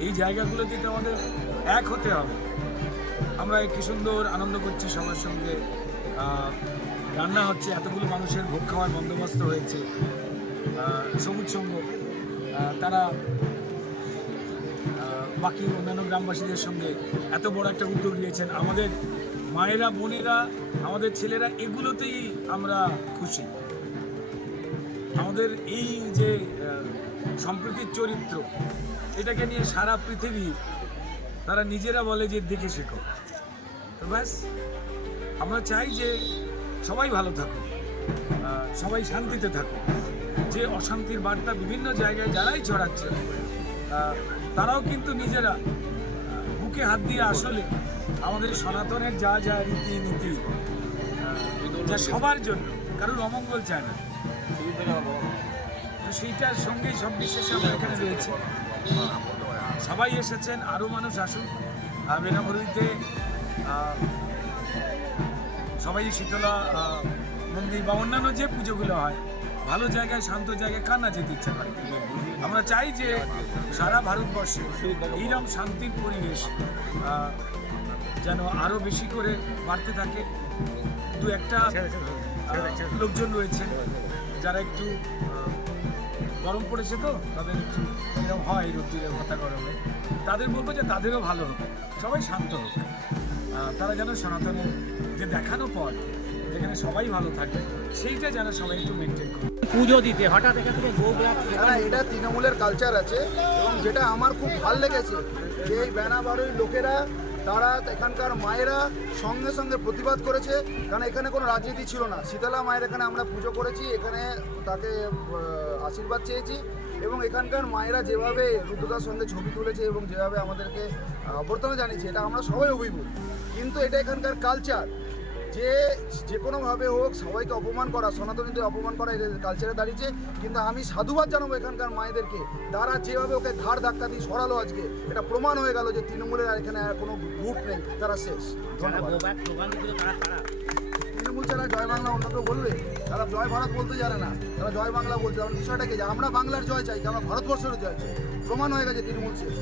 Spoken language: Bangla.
এই জায়গাগুলোতে আমাদের এক হতে হবে। আমরা কি সুন্দর আনন্দ করছি সবার সঙ্গে। রান্না হচ্ছে এতগুলো মানুষের ভোগ খাওয়ার বন্দোবস্ত হয়েছে। সবুজ আহ, তারা বাকি অন্যান্য গ্রামবাসীদের সঙ্গে এত বড় একটা উদ্যোগ নিয়েছেন। আমাদের মায়েরা বোনেরা আমাদের ছেলেরা এগুলোতেই আমরা খুশি। আমাদের এই যে সম্প্রীতির চরিত্র এটাকে নিয়ে সারা পৃথিবী তারা নিজেরা বলে যে দেখে শেখো। তো ব্যাস আমরা চাই যে সবাই ভালো থাকুক সবাই শান্তিতে থাকুক। যে অশান্তির বার্তা বিভিন্ন জায়গায় যারাই ছড়াচ্ছে তারাও কিন্তু নিজেরা বুকে হাত দিয়ে আসলে আমাদের সনাতনের যা যা রীতিনীতি আহ, যা সবার জন্য কারোর অমঙ্গল চায় না। তো সেইটার সঙ্গেই সব বিশেষ আমরা এখানে রয়েছে। সবাই এসেছেন আরও মানুষ আসুন আহ, সবাই শীতলা মন্দির বা অন্যান্য যে পুজোগুলো হয় ভালো জায়গায় শান্ত জায়গায় কান্না যেতে ইচ্ছা করে? আমরা চাই যে সারা ভারতবর্ষে এইরকম শান্তির পরিবেশ যেন আরও বেশি করে বাড়তে থাকে। দু একটা লোকজন রয়েছেন যারা একটু গরম পড়েছে তো তাদের একটু এরকম হয় রোদ্দুরে মাথা গরমে। তাদের বলব যে তাদেরও ভালো হোক সবাই শান্ত হোক। তারা যেন সনাতনের যে দেখানো পথ যেখানে সবাই ভালো থাকে সেইটা যেন সবাই একটু মেনটেন করে। পুজো দিতে হঠাৎ এখান থেকে না এটা তৃণমূলের কালচার আছে এবং যেটা আমার খুব ভালো লেগেছে যে এই বেনাবারোই লোকেরা তারা এখানকার মায়েরা সঙ্গে সঙ্গে প্রতিবাদ করেছে, কারণ এখানে কোনো রাজনীতি ছিল না। শীতলা মায়ের এখানে আমরা পুজো করেছি, এখানে তাকে আশীর্বাদ চেয়েছি এবং এখানকার মায়েরা যেভাবে রুদ্রদার সঙ্গে ছবি তুলেছে এবং যেভাবে আমাদেরকে অভ্যর্থনা জানিয়েছে, এটা আমরা সবাই অভিভূত। কিন্তু এটা এখানকার কালচার যে যে কোনোভাবে হোক সবাইকে অপমান করা সনাতনীদের অপমান করা এটা কালচারে দাঁড়িয়েছে। কিন্তু আমি সাধুবাদ জানাব এখানকার মায়েদেরকে। তারা যেভাবে ওকে ঘাড় ধাক্কা দিয়ে সরালো আজকে এটা প্রমাণ হয়ে গেল যে তৃণমূলের আর এখানে আর কোনো গ্রুপ নেই। তারা শেষ। তৃণমূল ছাড়া জয় বাংলা অন্য কেউ বলবে? তারা জয় ভারত বলতে জানে না। তারা জয় বাংলা বলছে। আমার বিষয়টা কি যে আমরা বাংলার জয় চাই আমরা ভারতবর্ষের জয় চাই। প্রমাণ হয়ে গেছে তৃণমূল শেষ।